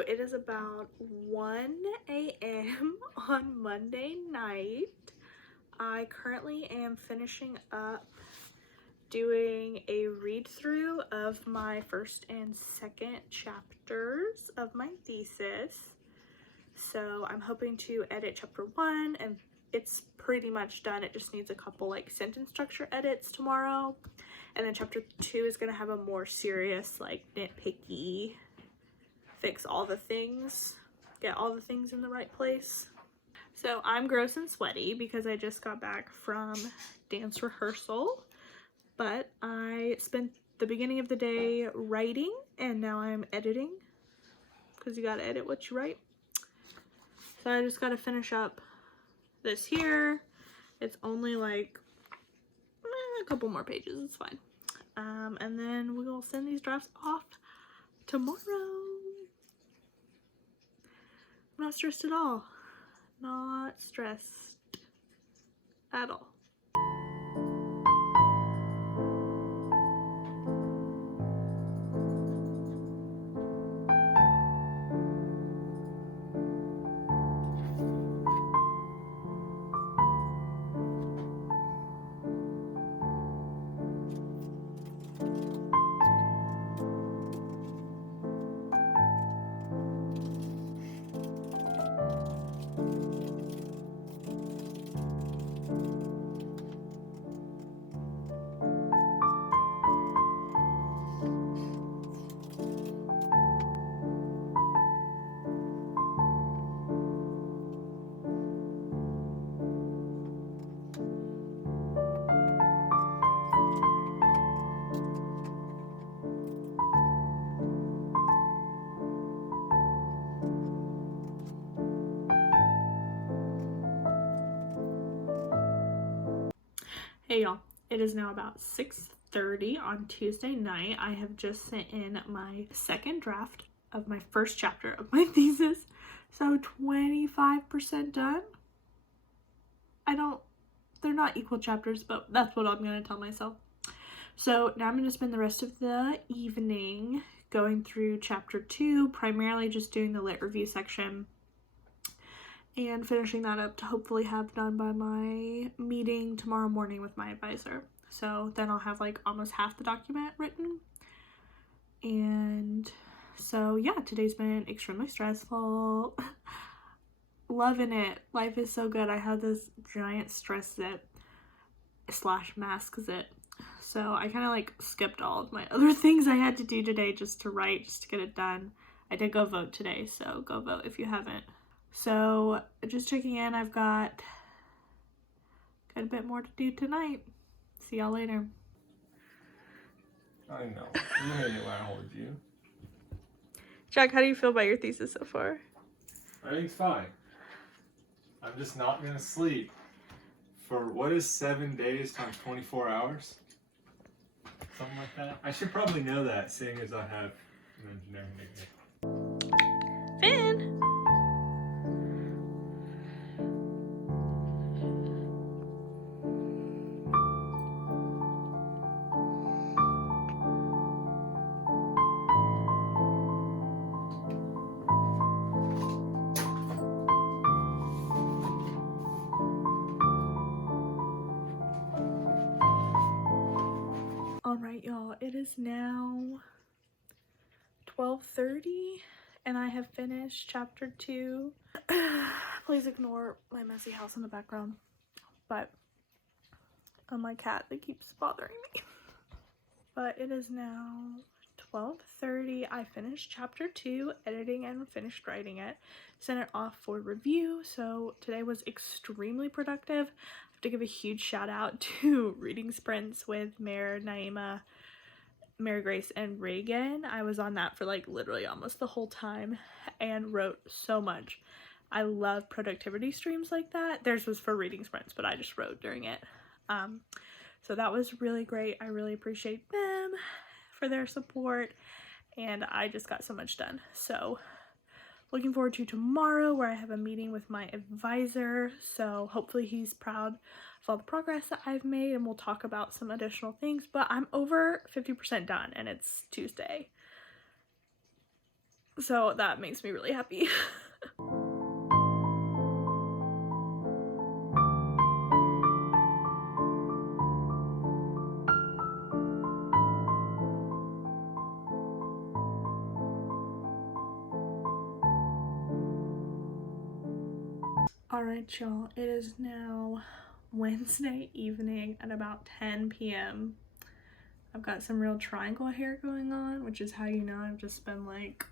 So it is about 1 a.m. on Monday night. I currently am finishing up doing a read through of my first and second chapters of my thesis. So I'm hoping to edit chapter 1, and it's pretty much done. It just needs a couple like sentence structure edits tomorrow. And then chapter 2 is going to have a more serious, like nitpicky, fix all the things, get all the things in the right place. So I'm gross and sweaty because I just got back from dance rehearsal, but I spent the beginning of the day writing and now I'm editing because you gotta edit what you write. So I just gotta finish up this here. It's only like a couple more pages, it's fine. And then we will send these drafts off tomorrow. I'm not stressed at all. Not stressed at all. Hey y'all, it is now about 6:30 on Tuesday night. I have just sent in my second draft of my first chapter of my thesis. So 25% done. They're not equal chapters, but that's what I'm gonna tell myself. So now I'm gonna spend the rest of the evening going through chapter 2, primarily just doing the lit review section and finishing that up to hopefully have done by my meeting tomorrow morning with my advisor. So then I'll have like almost half the document written. And so yeah, today's been extremely stressful. Loving it. Life is so good. I had this giant stress zip / mask zip. So I kind of like skipped all of my other things I had to do today just to write, just to get it done. I did go vote today, so go vote if you haven't. So just checking in, I've got a bit more to do tonight. See y'all later. I know. You hate it when I hold you. Jack, how do you feel about your thesis so far? I think it's fine. I'm just not gonna sleep for what is 7 days times 24 hours? Something like that. I should probably know that, seeing as I have an engineering degree. Finn! Alright y'all, it is now 12:30 and I have finished chapter 2. Please ignore my messy house in the background, but my cat that keeps bothering me. But it is now 12:30. I finished chapter 2 editing and finished writing it, sent it off for review. So today was extremely productive. I have to give a huge shout out to reading sprints with Mare, Naima, Mary Grace, and Reagan. I was on that for like literally almost the whole time and wrote so much. I love productivity streams like that. Theirs was for reading sprints, but I just wrote during it. So that was really great. I really appreciate them for their support, and I just got so much done. So looking forward to tomorrow, where I have a meeting with my advisor. So hopefully he's proud of all the progress that I've made, and we'll talk about some additional things. But I'm over 50% done and it's Tuesday. So that makes me really happy. Alright y'all, it is now Wednesday evening at about 10 p.m. I've got some real triangle hair going on, which is how you know I've just been like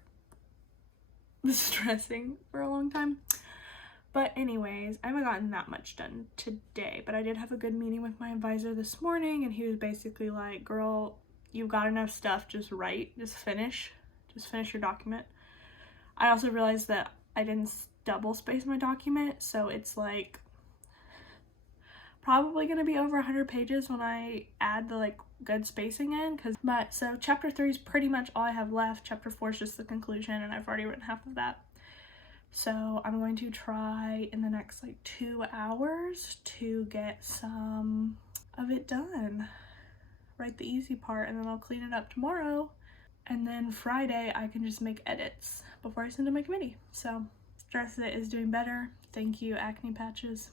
stressing for a long time. But anyways, I haven't gotten that much done today, but I did have a good meeting with my advisor this morning, and he was basically like, girl, you've got enough stuff, just write, just finish your document. I also realized that I didn't double space my document, so it's like probably gonna be over 100 pages when I add the like good spacing in. But so chapter 3 is pretty much all I have left. Chapter 4 is just the conclusion, and I've already written half of that. So I'm going to try in the next like 2 hours to get some of it done. Write the easy part, and then I'll clean it up tomorrow. And then Friday I can just make edits before I send to my committee. So Stress It is doing better. Thank you, acne patches.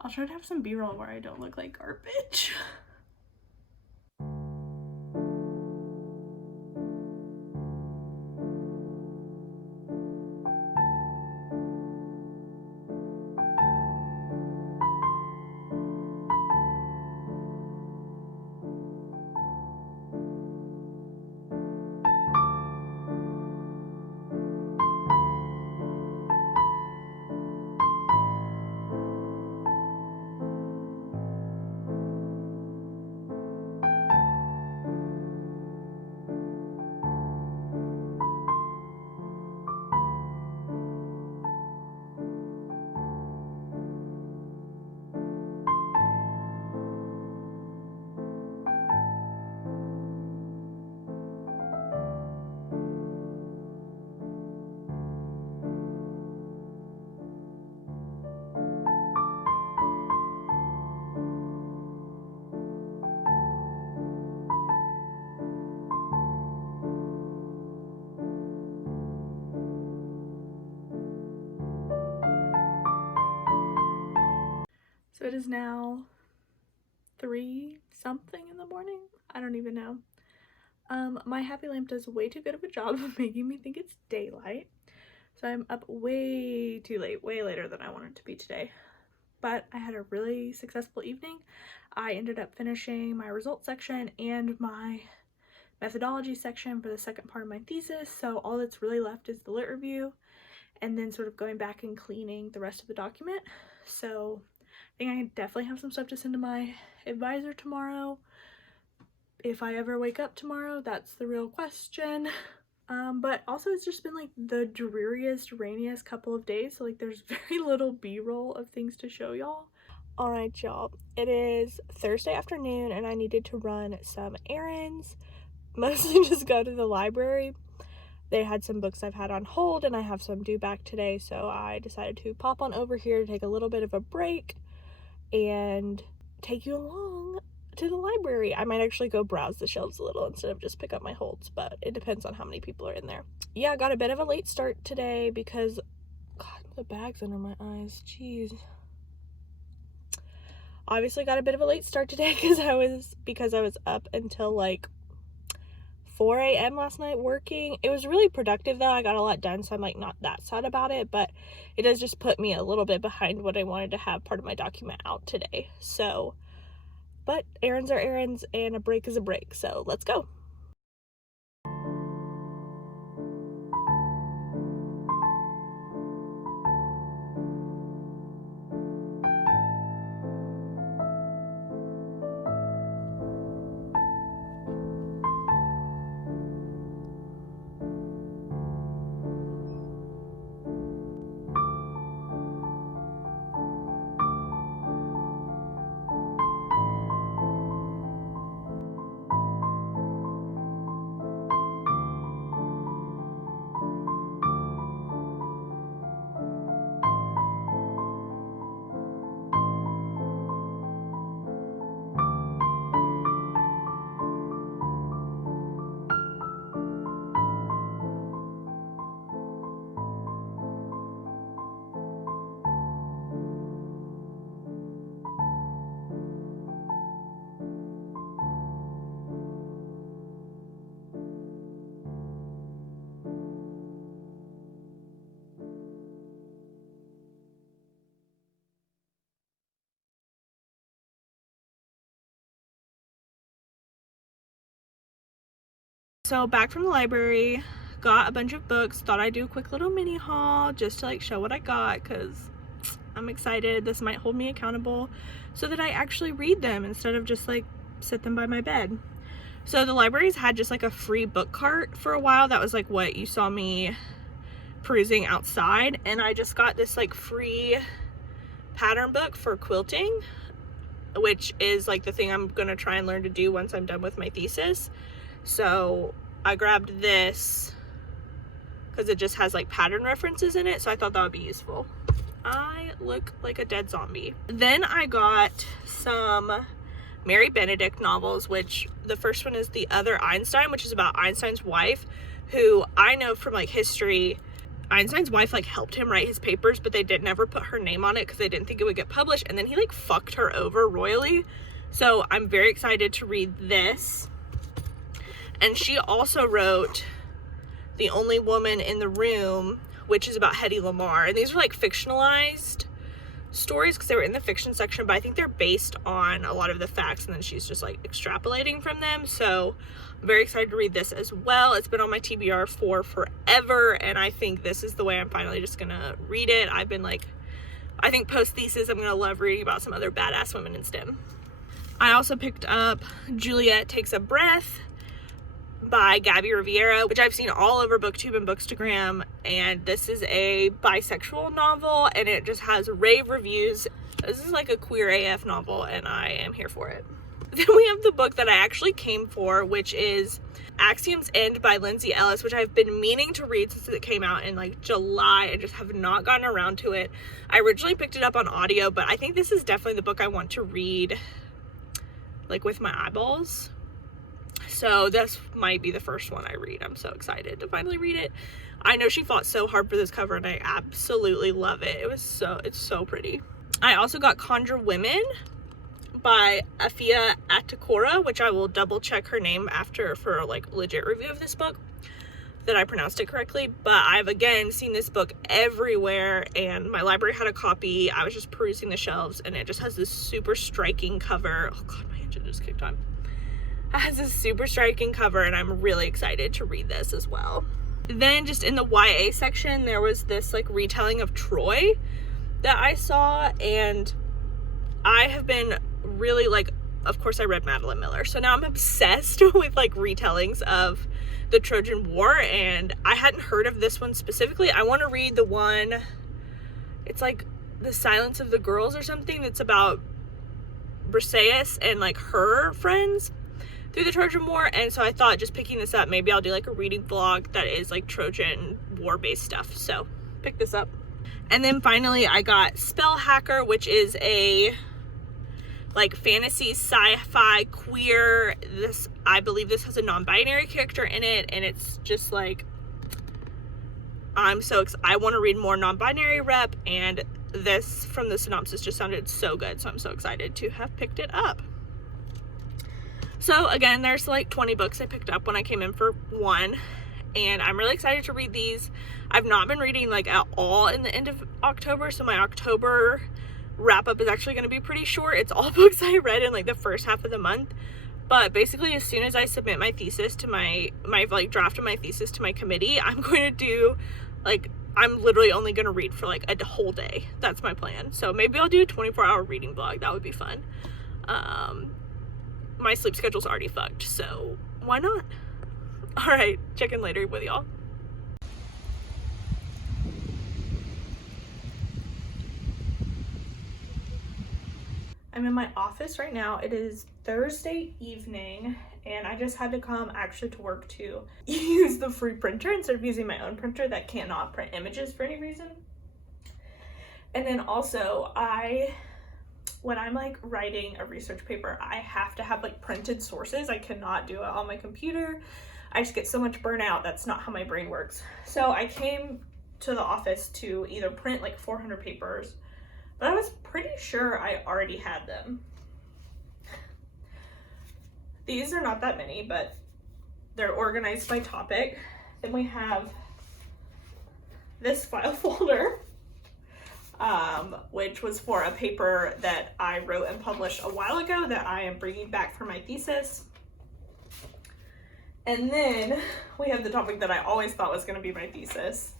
I'll try to have some b-roll where I don't look like garbage. So it is now 3 something in the morning. I don't even know. My happy lamp does way too good of a job of making me think it's daylight. So I'm up way too late, way later than I wanted to be today. But I had a really successful evening. I ended up finishing my results section and my methodology section for the second part of my thesis. So all that's really left is the lit review and then sort of going back and cleaning the rest of the document. So I think I definitely have some stuff to send to my advisor tomorrow. If I ever wake up tomorrow, that's the real question. But also it's just been like the dreariest, rainiest couple of days, so like there's very little b-roll of things to show y'all. Alright y'all, it is Thursday afternoon and I needed to run some errands, mostly just go to the library. They had some books I've had on hold and I have some due back today, so I decided to pop on over here to take a little bit of a break and take you along to the library. I might actually go browse the shelves a little instead of just pick up my holds, but it depends on how many people are in there. Yeah, I got a bit of a late start today because, God, the bag's under my eyes, jeez. Obviously got a bit of a late start today because I was up until like 4 a.m. last night working. It was really productive though. I got a lot done, so I'm like not that sad about it, but it does just put me a little bit behind what I wanted to have part of my document out today. So, but errands are errands and a break is a break, so let's go. So back from the library, got a bunch of books, thought I'd do a quick little mini haul just to like show what I got, because I'm excited. This might hold me accountable so that I actually read them instead of just like sit them by my bed. So the libraries had just like a free book cart for a while. That was like what you saw me perusing outside, and I just got this like free pattern book for quilting, which is like the thing I'm gonna try and learn to do once I'm done with my thesis. So I grabbed this because it just has like pattern references in it, so I thought that would be useful. I look like a dead zombie. Then I got some Mary Benedict novels, which the first one is The Other Einstein, which is about Einstein's wife, who I know from like history, Einstein's wife like helped him write his papers, but they did never put her name on it because they didn't think it would get published, and then he like fucked her over royally. So I'm very excited to read this. And she also wrote The Only Woman in the Room, which is about Hedy Lamarr, and these are like fictionalized stories because they were in the fiction section, but I think they're based on a lot of the facts, and then she's just like extrapolating from them. So I'm very excited to read this as well. It's been on my TBR for forever, and I think this is the way I'm finally just gonna read it. I've been like, I think post thesis I'm gonna love reading about some other badass women in STEM. I also picked up Juliet Takes a Breath by Gabby Riviera, which I've seen all over BookTube and Bookstagram, and this is a bisexual novel, and it just has rave reviews. This is like a queer AF novel, and I am here for it. Then we have the book that I actually came for, which is Axiom's End by Lindsay Ellis, which I've been meaning to read since it came out in like July. I just have not gotten around to it. I originally picked it up on audio, but I think this is definitely the book I want to read like with my eyeballs. So this might be the first one I read. I'm so excited to finally read it. I know she fought so hard for this cover, and I absolutely love it. It's so pretty. I also got Conjure Women by Afia Atakora, which I will double check her name after for like legit review of this book that I pronounced it correctly. But I've again seen this book everywhere, and my library had a copy. I was just perusing the shelves, and it just has this super striking cover. Oh god, my engine just kicked on. It has a super striking cover, and I'm really excited to read this as well. Then just in the YA section, there was this like retelling of Troy that I saw, and I have been really like, of course I read Madeline Miller, so now I'm obsessed with like retellings of the Trojan War, and I hadn't heard of this one specifically. I want to read the one, it's like The Silence of the Girls or something, that's about Briseis and like her friends through the Trojan War, and so I thought just picking this up, maybe I'll do like a reading vlog that is like Trojan War based stuff. So pick this up. And then finally I got Spell Hacker, which is a like fantasy sci-fi queer, this, I believe this has a non-binary character in it, and it's just like, I want to read more non-binary rep, and this from the synopsis just sounded so good, so I'm so excited to have picked it up. So again, there's like 20 books I picked up when I came in for one, and I'm really excited to read these. I've not been reading like at all in the end of October, so my October wrap up is actually going to be pretty short. It's all books I read in like the first half of the month, but basically as soon as I submit my thesis to my like draft of my thesis to my committee, I'm going to do like, I'm literally only going to read for like a whole day. That's my plan. So maybe I'll do a 24-hour reading vlog. That would be fun. My sleep schedule's already fucked, so why not? All right, check in later with y'all. I'm in my office right now. It is Thursday evening, and I just had to come actually to work to use the free printer instead of using my own printer that cannot print images for any reason. And then also when I'm like writing a research paper, I have to have like printed sources. I cannot do it on my computer. I just get so much burnout. That's not how my brain works. So I came to the office to either print like 400 papers, but I was pretty sure I already had them. These are not that many, but they're organized by topic. Then we have this file folder, which was for a paper that I wrote and published a while ago that I am bringing back for my thesis. And then we have the topic that I always thought was going to be my thesis.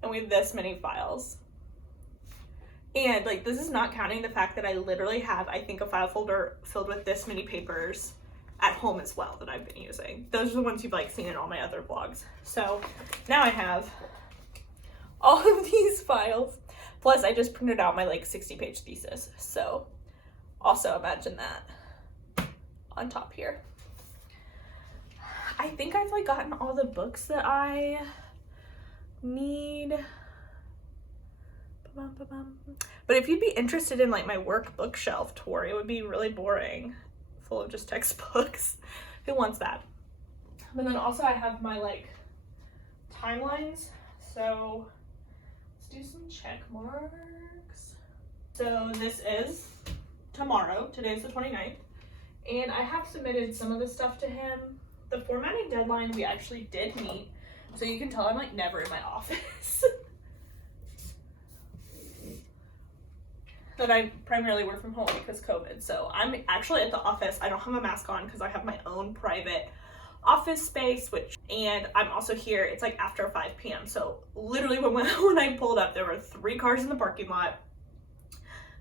And we have this many files. And like, this is not counting the fact that I literally have, I think, a file folder filled with this many papers at home as well that I've been using. Those are the ones you've like seen in all my other vlogs. So now I have all of these files. Plus I just printed out my like 60-page thesis. So also imagine that on top here. I think I've like gotten all the books that I need. But if you'd be interested in like my work bookshelf tour, it would be really boring, full of just textbooks. Who wants that? But then also I have my like timelines. So let's do some check marks. So this is tomorrow. Today's the 29th. And I have submitted some of the stuff to him. The formatting deadline we actually did meet. So you can tell I'm like never in my office. But I primarily work from home because COVID. So I'm actually at the office. I don't have a mask on because I have my own private office space, and I'm also here. It's like after 5 p.m. So literally when I pulled up, there were 3 cars in the parking lot.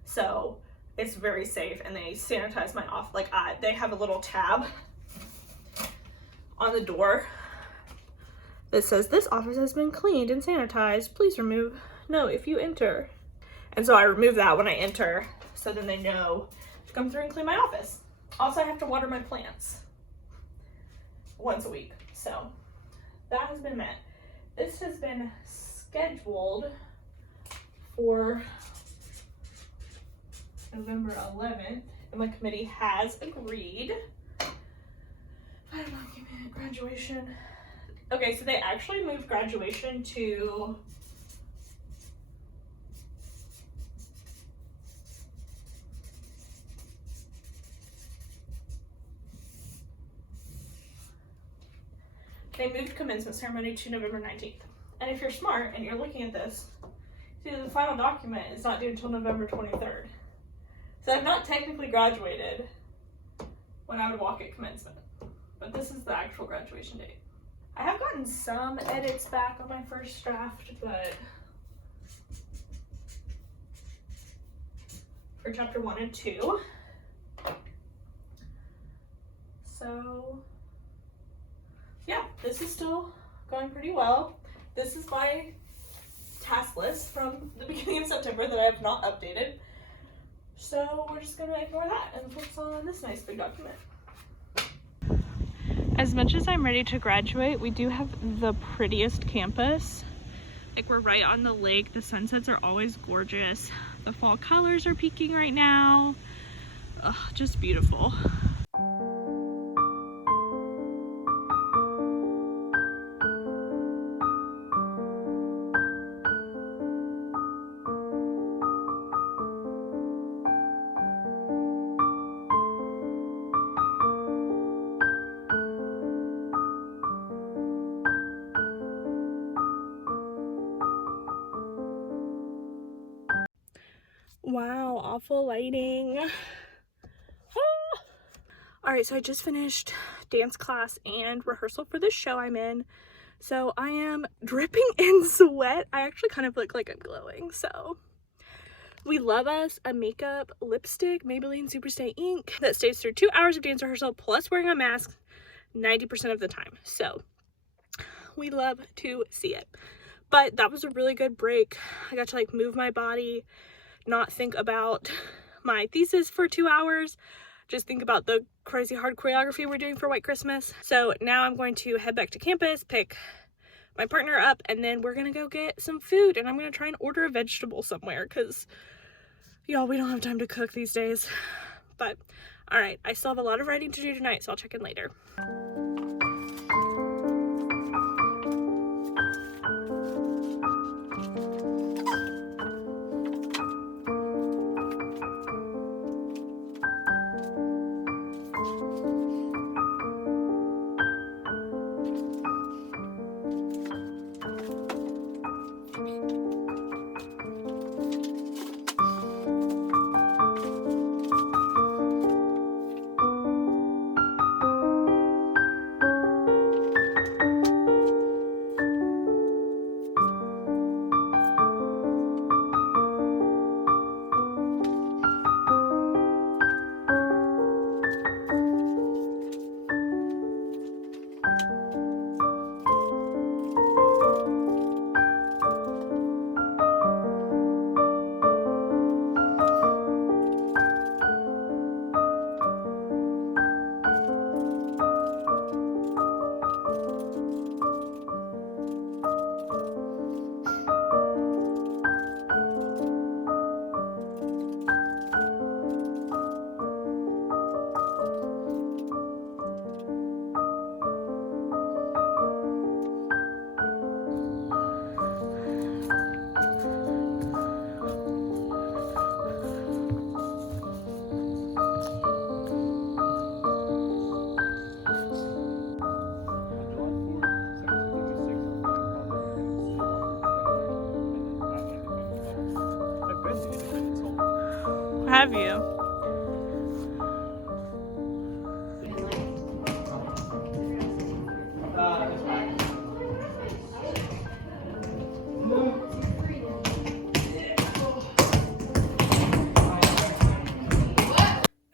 So it's very safe, and they sanitize my office. Like they have a little tab on the door that says, "This office has been cleaned and sanitized. Please remove no if you enter." And so I remove that when I enter, so then they know to come through and clean my office. Also, I have to water my plants once a week. So that has been met. This has been scheduled for November 11th, and my committee has agreed. Final document, graduation. Okay, so they actually moved graduation to commencement ceremony to November 19th. And if you're smart and you're looking at this, see the final document is not due until November 23rd. So I've not technically graduated when I would walk at commencement, but this is the actual graduation date. I have gotten some edits back on my first draft, but for chapter 1 and 2. So yeah, this is still going pretty well. This is my task list from the beginning of September that I have not updated. So we're just gonna ignore that and focus on this nice big document. As much as I'm ready to graduate, we do have the prettiest campus. Like, we're right on the lake. The sunsets are always gorgeous. The fall colors are peaking right now. Ugh, just beautiful. Wow, awful lighting. All right, so I just finished dance class and rehearsal for the show I'm in. So I am dripping in sweat. I actually kind of look like I'm glowing, so. We love us a makeup lipstick, Maybelline Superstay Ink, that stays through 2 hours of dance rehearsal plus wearing a mask 90% of the time. So we love to see it. But that was a really good break. I got to like move my body, not think about my thesis for 2 hours, just think about the crazy hard choreography we're doing for White Christmas. So now I'm going to head back to campus, pick my partner up, and then we're gonna go get some food, and I'm gonna try and order a vegetable somewhere because y'all, we don't have time to cook these days. But all right, I still have a lot of writing to do tonight, so I'll check in later. have you?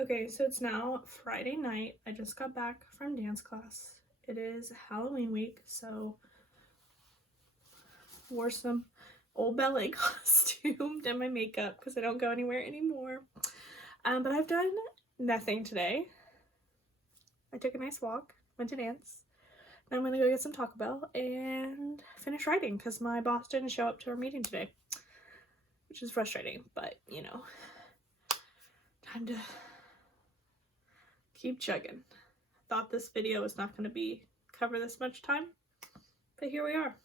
Okay, so it's now Friday night. I just got back from dance class. It is Halloween week, so wore some old ballet costume, did my makeup because I don't go anywhere anymore. But I've done nothing today. I took a nice walk, went to dance. Then I'm gonna go get some Taco Bell and finish writing because my boss didn't show up to our meeting today, which is frustrating, but you know, time to keep chugging. Thought this video was not going to cover this much time, but here we are.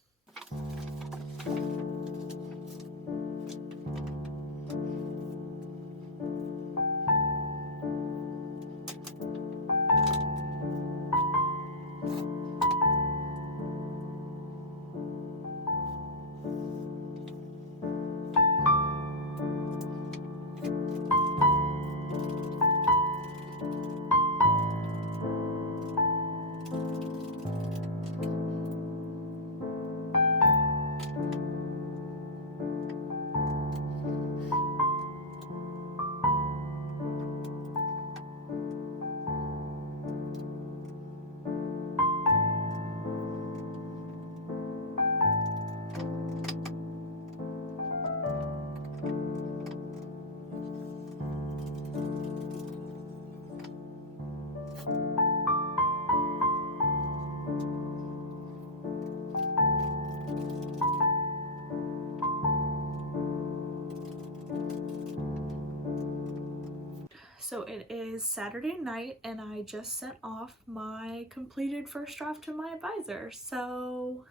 So it is Saturday night and I just sent off my completed first draft to my advisor. So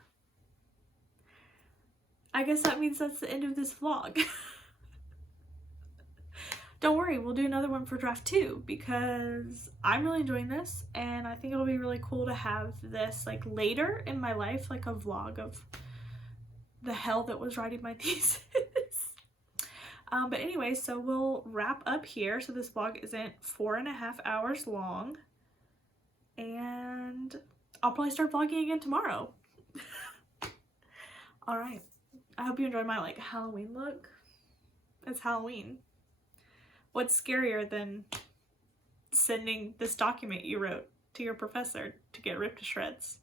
I guess that means that's the end of this vlog. Don't worry, we'll do another one for draft 2 because I'm really enjoying this and I think it'll be really cool to have this like later in my life, like a vlog of the hell that was writing my thesis. But anyway, so we'll wrap up here. So this vlog isn't 4.5 hours long. And I'll probably start vlogging again tomorrow. Alright. I hope you enjoyed my like Halloween look. It's Halloween. What's scarier than sending this document you wrote to your professor to get ripped to shreds?